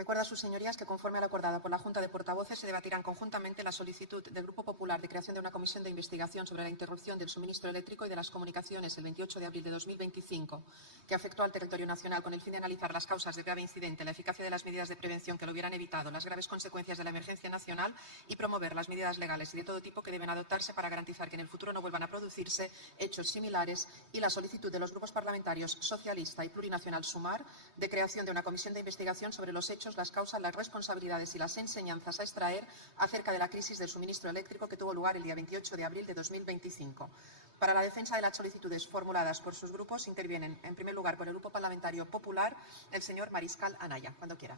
Recuerda a sus señorías que, conforme a lo acordado por la Junta de Portavoces, se debatirán conjuntamente la solicitud del Grupo Popular de creación de una comisión de investigación sobre la interrupción del suministro eléctrico y de las comunicaciones el 28 de abril de 2025, que afectó al territorio nacional, con el fin de analizar las causas del grave incidente, la eficacia de las medidas de prevención que lo hubieran evitado, las graves consecuencias de la emergencia nacional y promover las medidas legales y de todo tipo que deben adoptarse para garantizar que en el futuro no vuelvan a producirse hechos similares, y la solicitud de los grupos parlamentarios socialista y plurinacional Sumar de creación de una comisión de investigación sobre los hechos, las causas, las responsabilidades y las enseñanzas a extraer acerca de la crisis del suministro eléctrico que tuvo lugar el día 28 de abril de 2025. Para la defensa de las solicitudes formuladas por sus grupos intervienen, en primer lugar, por el Grupo Parlamentario Popular, el señor Mariscal Anaya. Cuando quiera.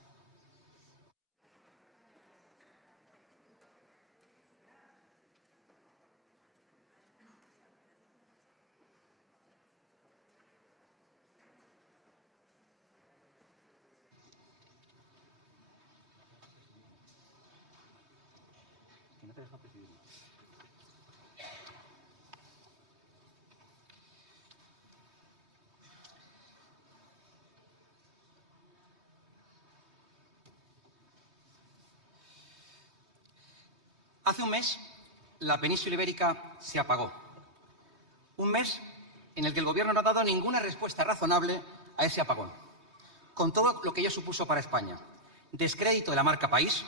No te deja presidir. Hace un mes, la península ibérica se apagó. Un mes en el que el Gobierno no ha dado ninguna respuesta razonable a ese apagón, con todo lo que ello supuso para España. Descrédito de la marca país,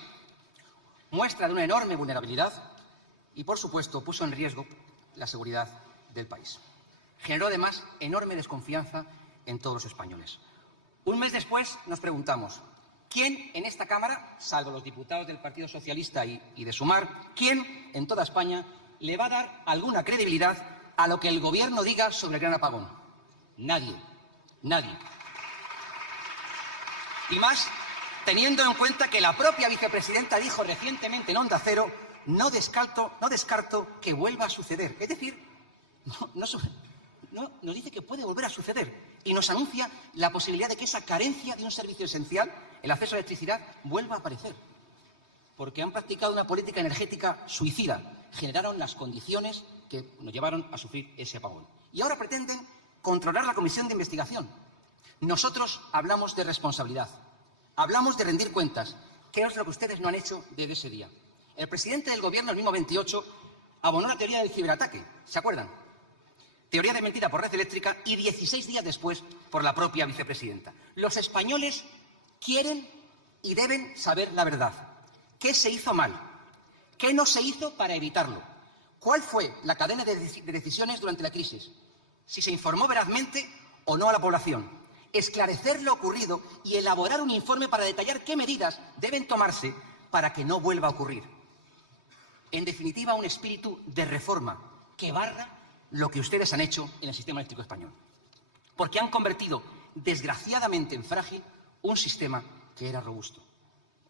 muestra de una enorme vulnerabilidad y, por supuesto, puso en riesgo la seguridad del país. Generó, además, enorme desconfianza en todos los españoles. Un mes después nos preguntamos, ¿quién en esta Cámara, salvo los diputados del Partido Socialista y de Sumar, quién en toda España le va a dar alguna credibilidad a lo que el Gobierno diga sobre el gran apagón? Nadie. Nadie. Y más teniendo en cuenta que la propia vicepresidenta dijo recientemente en Onda Cero: no descarto que vuelva a suceder. Es decir, nos dice que puede volver a suceder y nos anuncia la posibilidad de que esa carencia de un servicio esencial, el acceso a la electricidad, vuelva a aparecer. Porque han practicado una política energética suicida. Generaron las condiciones que nos llevaron a sufrir ese apagón. Y ahora pretenden controlar la comisión de investigación. Nosotros hablamos de responsabilidad. Hablamos de rendir cuentas, que es lo que ustedes no han hecho desde ese día. El presidente del Gobierno, el mismo 28, abonó la teoría del ciberataque. ¿Se acuerdan? Teoría de mentira por red eléctrica, y 16 días después por la propia vicepresidenta. Los españoles quieren y deben saber la verdad. ¿Qué se hizo mal? ¿Qué no se hizo para evitarlo? ¿Cuál fue la cadena de decisiones durante la crisis? Si se informó verazmente o no a la población. Esclarecer lo ocurrido y elaborar un informe para detallar qué medidas deben tomarse para que no vuelva a ocurrir. En definitiva, un espíritu de reforma que barra lo que ustedes han hecho en el sistema eléctrico español. Porque han convertido, desgraciadamente, en frágil un sistema que era robusto.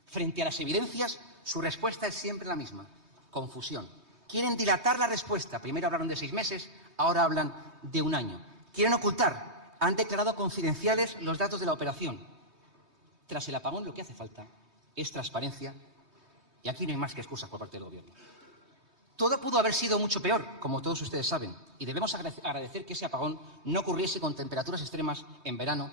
Frente a las evidencias, su respuesta es siempre la misma: confusión. Quieren dilatar la respuesta. Primero hablaron de 6 meses, ahora hablan de 1 año. Quieren ocultar. Han declarado confidenciales los datos de la operación. Tras el apagón, lo que hace falta es transparencia, y aquí no hay más que excusas por parte del Gobierno. Todo pudo haber sido mucho peor, como todos ustedes saben, y debemos agradecer que ese apagón no ocurriese con temperaturas extremas en verano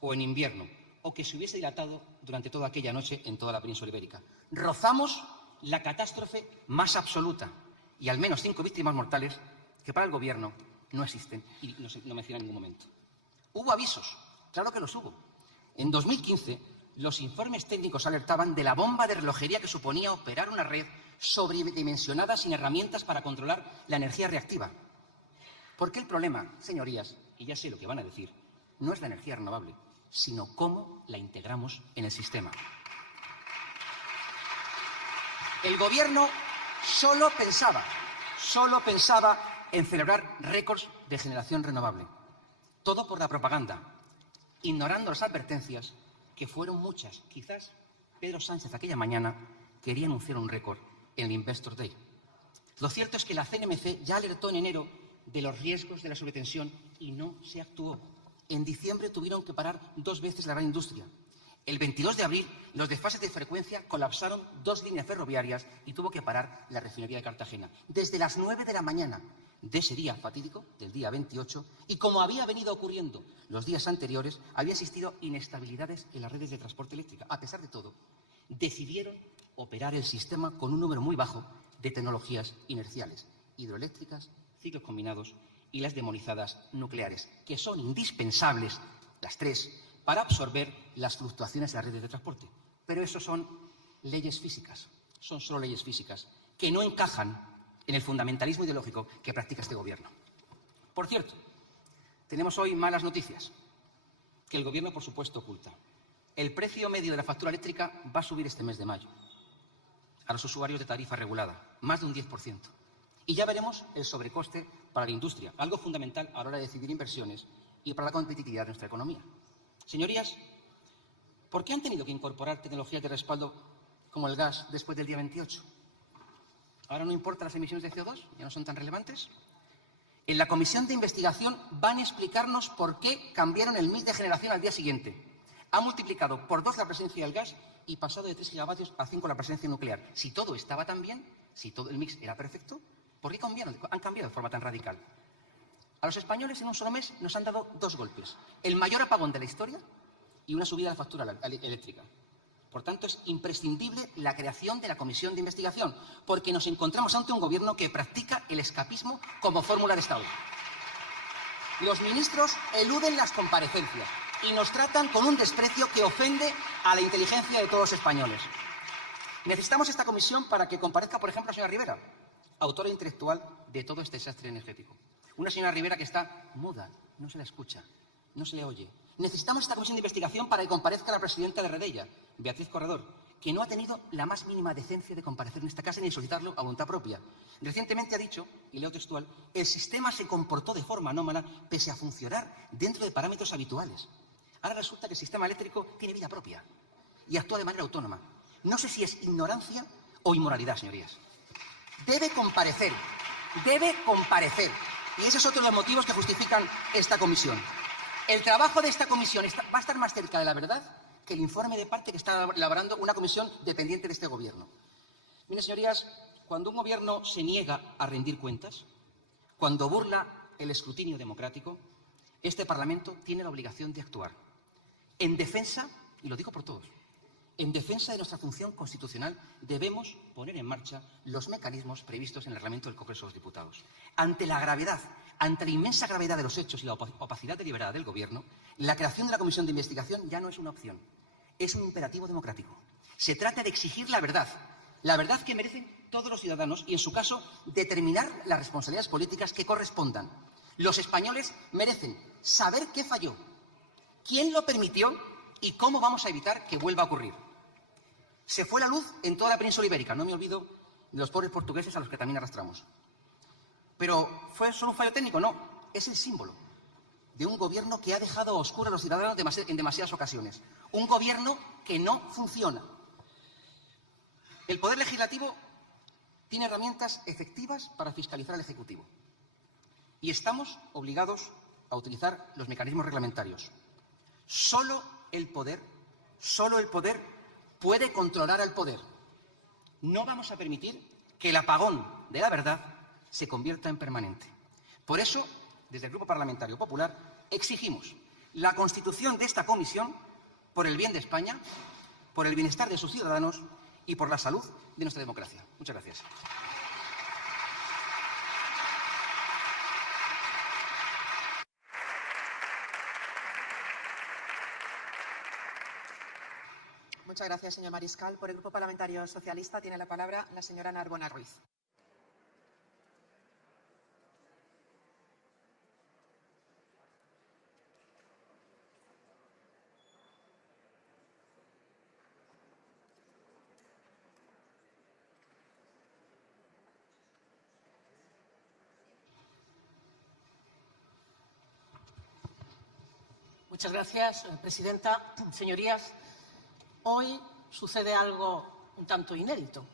o en invierno, o que se hubiese dilatado durante toda aquella noche en toda la península ibérica. Rozamos la catástrofe más absoluta, y al menos 5 víctimas mortales que para el Gobierno no existen y no mencionan en ningún momento. Hubo avisos, claro que los hubo. En 2015, los informes técnicos alertaban de la bomba de relojería que suponía operar una red sobredimensionada sin herramientas para controlar la energía reactiva. Porque el problema, señorías, y ya sé lo que van a decir, no es la energía renovable, sino cómo la integramos en el sistema. El Gobierno solo pensaba en celebrar récords de generación renovable. Todo por la propaganda, ignorando las advertencias, que fueron muchas. Quizás Pedro Sánchez aquella mañana quería anunciar un récord en el Investor Day. Lo cierto es que la CNMC ya alertó en enero de los riesgos de la sobretensión y no se actuó. En diciembre tuvieron que parar 2 veces la gran industria. El 22 de abril, los desfases de frecuencia colapsaron 2 líneas ferroviarias y tuvo que parar la refinería de Cartagena. Desde las 9 de la mañana de ese día fatídico, del día 28, y como había venido ocurriendo los días anteriores, había existido inestabilidades en las redes de transporte eléctrica. A pesar de todo, decidieron operar el sistema con un número muy bajo de tecnologías inerciales, hidroeléctricas, ciclos combinados y las demonizadas nucleares, que son indispensables, las tres, para absorber las fluctuaciones de las redes de transporte. Pero eso son leyes físicas, son solo leyes físicas, que no encajan en el fundamentalismo ideológico que practica este Gobierno. Por cierto, tenemos hoy malas noticias, que el Gobierno, por supuesto, oculta. El precio medio de la factura eléctrica va a subir este mes de mayo a los usuarios de tarifa regulada, más de un 10%. Y ya veremos el sobrecoste para la industria, algo fundamental a la hora de decidir inversiones y para la competitividad de nuestra economía. Señorías, ¿por qué han tenido que incorporar tecnologías de respaldo como el gas después del día 28? ¿Ahora no importan las emisiones de CO2? ¿Ya no son tan relevantes? En la comisión de investigación van a explicarnos por qué cambiaron el mix de generación al día siguiente. Ha multiplicado por 2 la presencia del gas y pasado de 3 gigavatios a 5 la presencia nuclear. Si todo estaba tan bien, si todo el mix era perfecto, ¿por qué han cambiado de forma tan radical? A los españoles en un solo mes nos han dado 2 golpes. El mayor apagón de la historia y una subida de la factura eléctrica. Por tanto, es imprescindible la creación de la comisión de investigación, porque nos encontramos ante un Gobierno que practica el escapismo como fórmula de Estado. Los ministros eluden las comparecencias y nos tratan con un desprecio que ofende a la inteligencia de todos los españoles. Necesitamos esta comisión para que comparezca, por ejemplo, la señora Rivera, autora intelectual de todo este desastre energético. Una señora Rivera que está muda, no se la escucha, no se le oye. Necesitamos esta comisión de investigación para que comparezca la presidenta de Redella, Beatriz Corredor, que no ha tenido la más mínima decencia de comparecer en esta casa ni de solicitarlo a voluntad propia. Recientemente ha dicho, y leo textual, el sistema se comportó de forma anómala pese a funcionar dentro de parámetros habituales. Ahora resulta que el sistema eléctrico tiene vida propia y actúa de manera autónoma. No sé si es ignorancia o inmoralidad, señorías. Debe comparecer. Y ese es otro de los motivos que justifican esta comisión. El trabajo de esta comisión va a estar más cerca de la verdad que el informe de parte que está elaborando una comisión dependiente de este Gobierno. Miren, señorías, cuando un Gobierno se niega a rendir cuentas, cuando burla el escrutinio democrático, este Parlamento tiene la obligación de actuar en defensa, y lo digo por todos, en defensa de nuestra función constitucional debemos poner en marcha los mecanismos previstos en el reglamento del Congreso de los Diputados. Ante la inmensa gravedad de los hechos y la opacidad deliberada del Gobierno, la creación de la comisión de investigación ya no es una opción, es un imperativo democrático. Se trata de exigir la verdad que merecen todos los ciudadanos y, en su caso, determinar las responsabilidades políticas que correspondan. Los españoles merecen saber qué falló, quién lo permitió y cómo vamos a evitar que vuelva a ocurrir. Se fue la luz en toda la península ibérica, no me olvido de los pobres portugueses a los que también arrastramos. Pero ¿fue solo un fallo técnico? No, es el símbolo de un Gobierno que ha dejado a oscuros a los ciudadanos en demasiadas ocasiones. Un Gobierno que no funciona. El Poder Legislativo tiene herramientas efectivas para fiscalizar al Ejecutivo. Y estamos obligados a utilizar los mecanismos reglamentarios. Solo el poder puede controlar al poder. No vamos a permitir que el apagón de la verdad se convierta en permanente. Por eso, desde el Grupo Parlamentario Popular, exigimos la constitución de esta comisión por el bien de España, por el bienestar de sus ciudadanos y por la salud de nuestra democracia. Muchas gracias. Muchas gracias, señor Mariscal. Por el Grupo Parlamentario Socialista tiene la palabra la señora Narbona Ruiz. Muchas gracias, presidenta. Señorías, hoy sucede algo un tanto inédito.